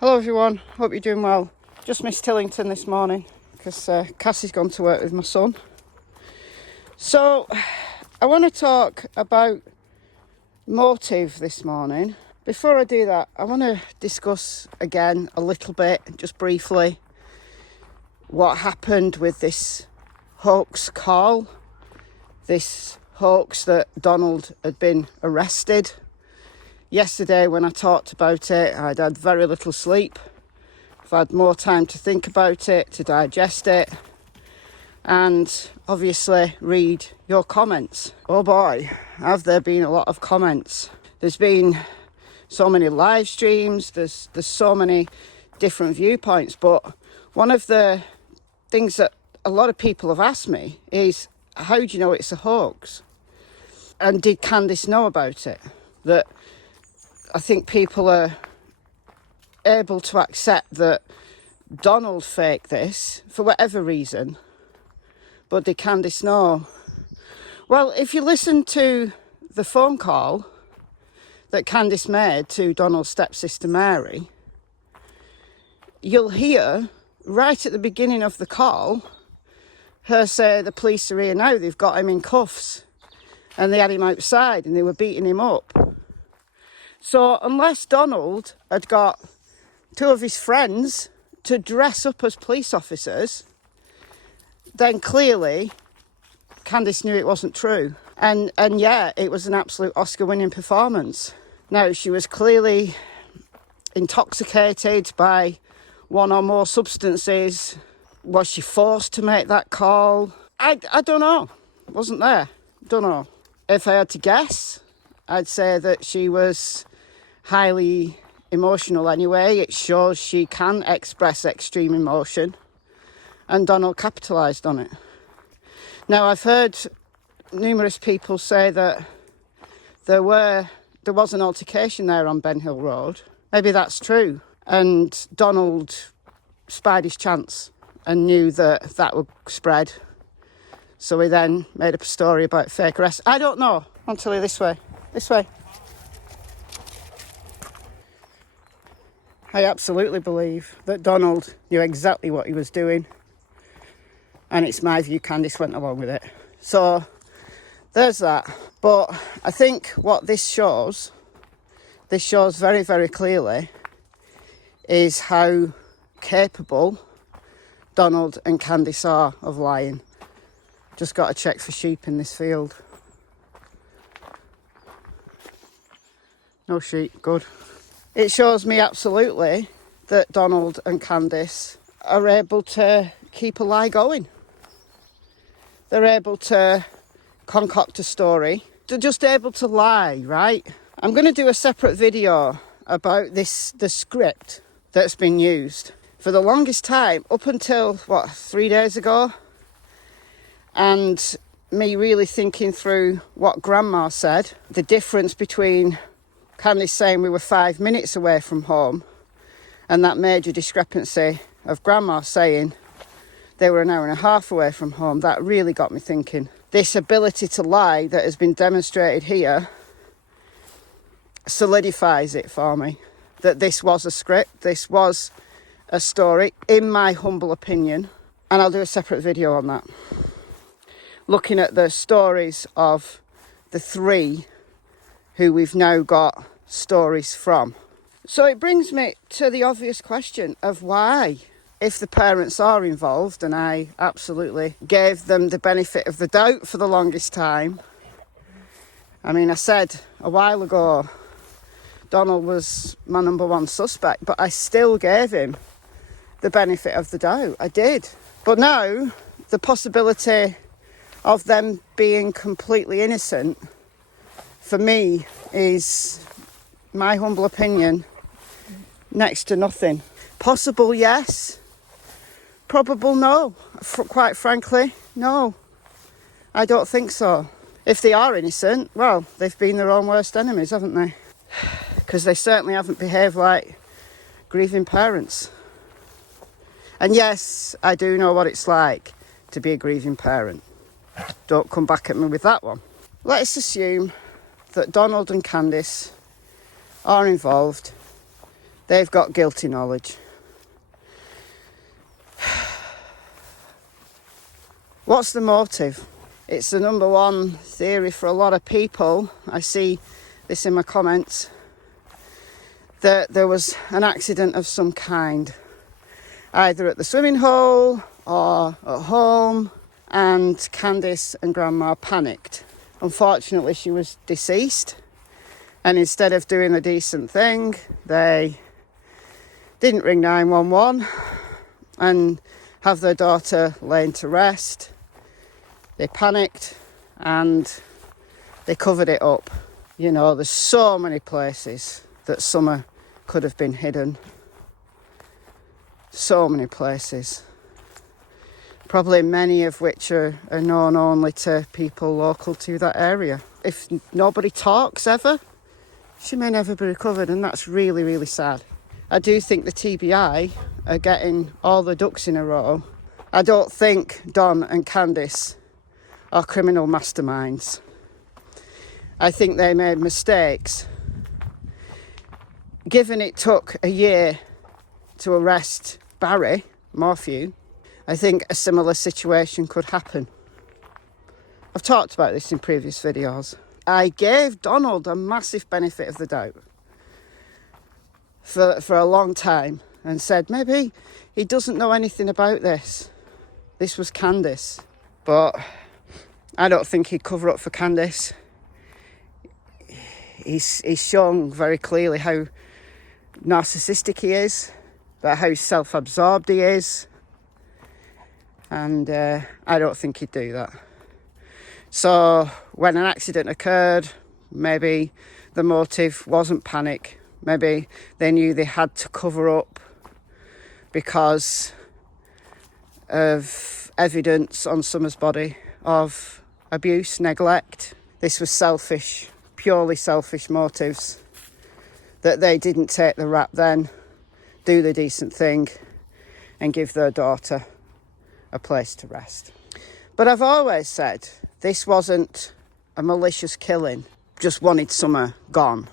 Hello everyone, hope you're doing well. Just missed Tillington this morning because Cassie's gone to work with my son. So I want to talk about motive this morning. Before I do that, I want to discuss again a little bit, just briefly, what happened with this hoax call. This hoax that Donald had been arrested. Yesterday when I talked about it, I'd had very little sleep. I've had more time to think about it, to digest it, and obviously read your comments. Oh boy, have there been a lot of comments. There's been so many live streams, there's so many different viewpoints, but one of the things that a lot of people have asked me is, how do you know it's a hoax? And did Candus know about it? That I think people are able to accept that Donald faked this for whatever reason, but did Candus know? Well, if you listen to the phone call that Candus made to Donald's stepsister Mary, you'll hear right at the beginning of the call her say, the police are here now, they've got him in cuffs, and they had him outside and they were beating him up. So unless Donald had got two of his friends to dress up as police officers, then clearly Candus knew it wasn't true. And yeah, it was an absolute Oscar-winning performance. Now, she was clearly intoxicated by one or more substances. Was she forced to make that call? I don't know. Wasn't there. Don't know. If I had to guess, I'd say that she was highly emotional anyway. It shows she can express extreme emotion, and Donald capitalised on it. Now, I've heard numerous people say that there was an altercation there on Ben Hill Road. Maybe that's true, and Donald spied his chance and knew that would spread, so he then made up a story about fake arrest. I don't know. I'll tell you this way. I absolutely believe that Donald knew exactly what he was doing, and it's my view Candus went along with it. So there's that. But I think what this shows very, very clearly is how capable Donald and Candus are of lying. Just got to check for sheep in this field. No sheep, good. It shows me absolutely that Donald and Candus are able to keep a lie going. They're able to concoct a story. They're just able to lie, right? I'm going to do a separate video about the script that's been used. For the longest time, up until, 3 days ago, and me really thinking through what Grandma said, the difference between Candus saying we were 5 minutes away from home and that major discrepancy of Grandma saying they were an hour and a half away from home, that really got me thinking. This ability to lie that has been demonstrated here solidifies it for me, that this was a script, this was a story, in my humble opinion, and I'll do a separate video on that, looking at the stories of the three who we've now got stories from. So it brings me to the obvious question of why, if the parents are involved, and I absolutely gave them the benefit of the doubt for the longest time. I mean, I said a while ago Donald was my number one suspect, but I still gave him the benefit of the doubt. I did. But now the possibility of them being completely innocent, for me, is, my humble opinion, next to nothing. Possible, yes. Probable, no. Quite frankly, no. I don't think so. If they are innocent, well, they've been their own worst enemies, haven't they? Because they certainly haven't behaved like grieving parents. And yes, I do know what it's like to be a grieving parent. Don't come back at me with that one. Let's assume that Donald and Candus are involved. They've got guilty knowledge. What's the motive? It's the number one theory for a lot of people. I see this in my comments, that there was an accident of some kind, either at the swimming hole or at home, and Candus and Grandma panicked. Unfortunately, she was deceased, and instead of doing a decent thing, they didn't ring 911 and have their daughter laid to rest. They panicked and they covered it up. You know, there's so many places that Summer could have been hidden. So many places. Probably many of which are known only to people local to that area. If nobody talks ever, she may never be recovered, and that's really, really sad. I do think the TBI are getting all the ducks in a row. I don't think Don and Candus are criminal masterminds. I think they made mistakes. Given it took a year to arrest Barry Morphew, I think a similar situation could happen. I've talked about this in previous videos. I gave Donald a massive benefit of the doubt for a long time and said maybe he doesn't know anything about this. This was Candus. But I don't think he'd cover up for Candus. He's shown very clearly how narcissistic he is, that how self-absorbed he is, and I don't think he'd do that. So when an accident occurred, maybe the motive wasn't panic. Maybe they knew they had to cover up because of evidence on Summer's body of abuse, neglect. This was selfish, purely selfish motives, that they didn't take the rap then, do the decent thing and give their daughter a place to rest. But I've always said this wasn't a malicious killing, just wanted Summer gone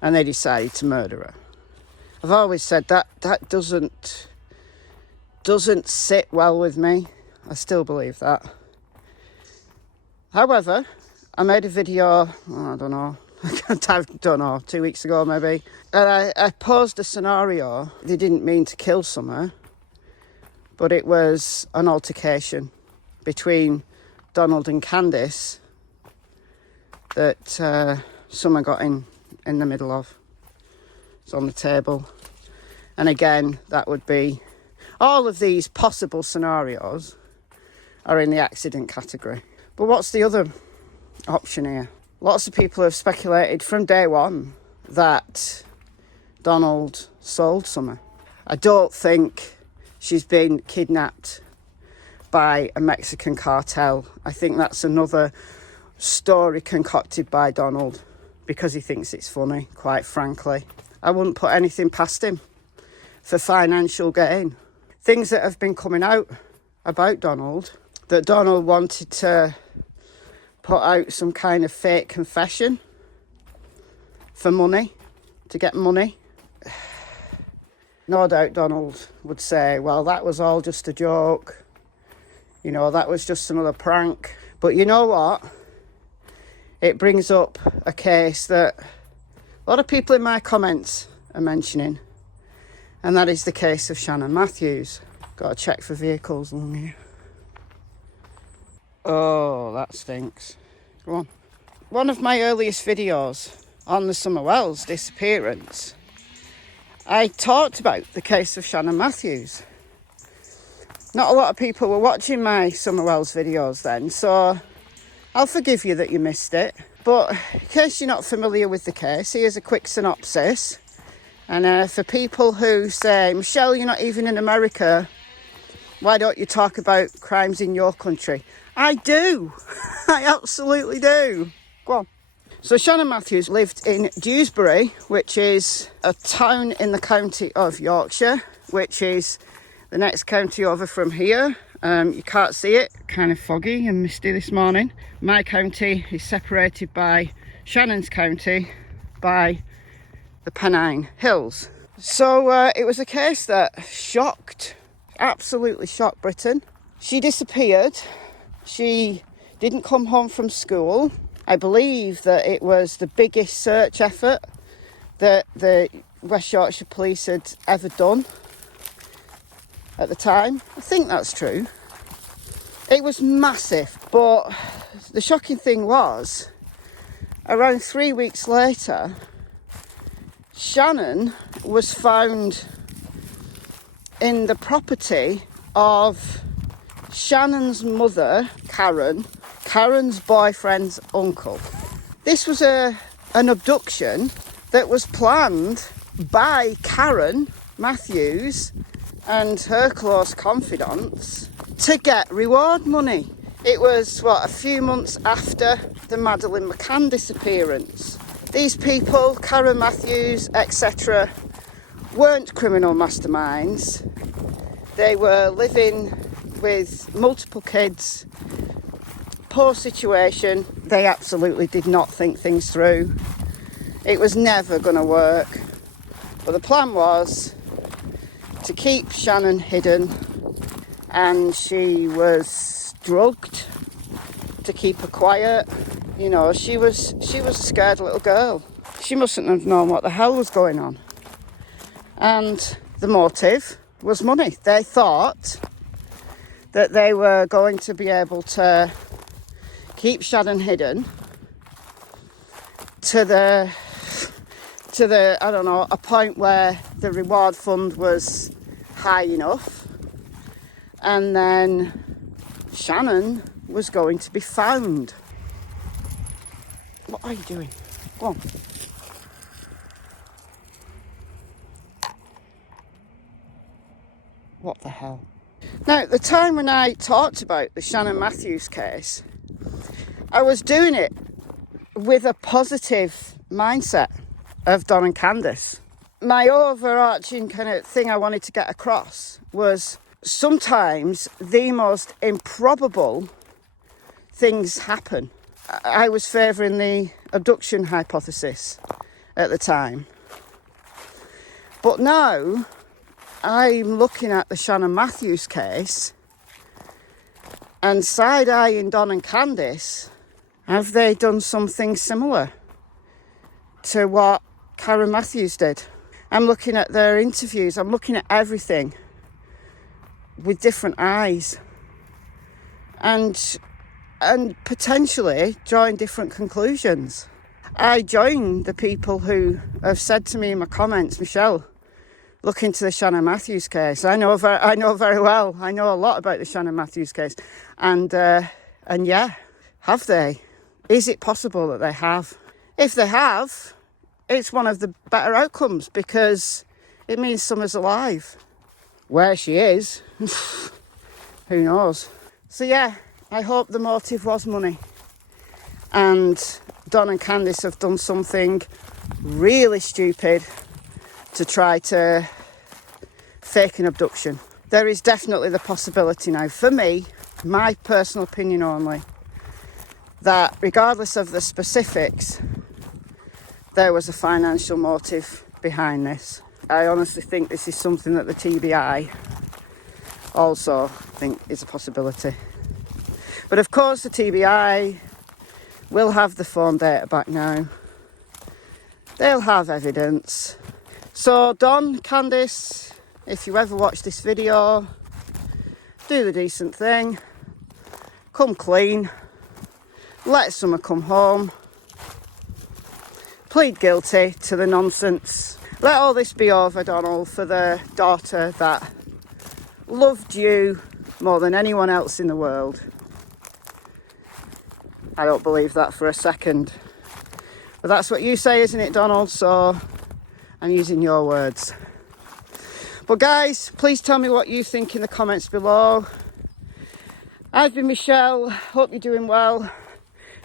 and they decided to murder her. I've always said that doesn't sit well with me. I still believe that. However, I made a video, I don't know, 2 weeks ago maybe, and I posed a scenario. They didn't mean to kill Summer, but it was an altercation between Donald and Candus that Summer got in the middle of. It's on the table. And again, that would be, all of these possible scenarios are in the accident category. But what's the other option here? Lots of people have speculated from day one that Donald sold Summer. I don't think she's been kidnapped by a Mexican cartel. I think that's another story concocted by Donald because he thinks it's funny, quite frankly. I wouldn't put anything past him for financial gain. Things that have been coming out about Donald, that Donald wanted to put out some kind of fake confession for money, to get money. No doubt Donald would say, well, that was all just a joke. You know, that was just some other prank. But you know what? It brings up a case that a lot of people in my comments are mentioning, and that is the case of Shannon Matthews. Got to check for vehicles along here. Oh, that stinks. Go on. One of my earliest videos on the Summer Wells disappearance, I talked about the case of Shannon Matthews. Not a lot of people were watching my Summer Wells videos then, so I'll forgive you that you missed it. But in case you're not familiar with the case, here's a quick synopsis. And for people who say, Michelle, you're not even in America, why don't you talk about crimes in your country? I do. I absolutely do. Go on. So Shannon Matthews lived in Dewsbury, which is a town in the county of Yorkshire, which is the next county over from here. You can't see it, kind of foggy and misty this morning. My county is separated by Shannon's county by the Pennine Hills. So it was a case that absolutely shocked Britain. She disappeared. She didn't come home from school. I believe that it was the biggest search effort that the West Yorkshire Police had ever done at the time. I think that's true. It was massive, but the shocking thing was, around 3 weeks later, Shannon was found in the property of Shannon's mother, Karen, Karen's boyfriend's uncle. This was an abduction that was planned by Karen Matthews and her close confidants to get reward money. It was, a few months after the Madeleine McCann disappearance. These people, Karen Matthews, etc., weren't criminal masterminds. They were living with multiple kids, poor situation. They absolutely did not think things through. It was never going to work. But the plan was to keep Shannon hidden, and she was drugged to keep her quiet. You know, she was a scared little girl. She mustn't have known what the hell was going on. And the motive was money. They thought that they were going to be able to keep Shannon hidden to the I don't know, a point where the reward fund was high enough, and then Shannon was going to be found. What are you doing? Go on. What the hell? Now, at the time when I talked about the Shannon Matthews case, I was doing it with a positive mindset of Don and Candus. My overarching kind of thing I wanted to get across was sometimes the most improbable things happen. I was favouring the abduction hypothesis at the time. But now I'm looking at the Shannon Matthews case and side-eyeing Don and Candus. Have they done something similar to what Karen Matthews did? I'm looking at their interviews. I'm looking at everything with different eyes. And potentially drawing different conclusions. I join the people who have said to me in my comments, Michelle, look into the Shannon Matthews case. I know very well. I know a lot about the Shannon Matthews case. And yeah, have they? Is it possible that they have? If they have, it's one of the better outcomes, because it means Summer's alive. Where she is, who knows? So yeah, I hope the motive was money. And Don and Candus have done something really stupid to try to fake an abduction. There is definitely the possibility now, for me, my personal opinion only, that regardless of the specifics, there was a financial motive behind this. I honestly think this is something that the TBI also think is a possibility. But of course the TBI will have the phone data back now. They'll have evidence. So Don, Candus, if you ever watch this video, do the decent thing. Come clean. Let Summer come home. Plead guilty to the nonsense. Let all this be over, Donald, for the daughter that loved you more than anyone else in the world. I don't believe that for a second. But that's what you say, isn't it, Donald? So I'm using your words. But guys, please tell me what you think in the comments below. I've been Michelle. Hope you're doing well.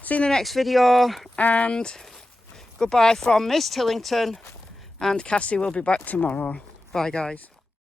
See you in the next video, and goodbye from Miss Tillington, and Cassie will be back tomorrow. Bye guys.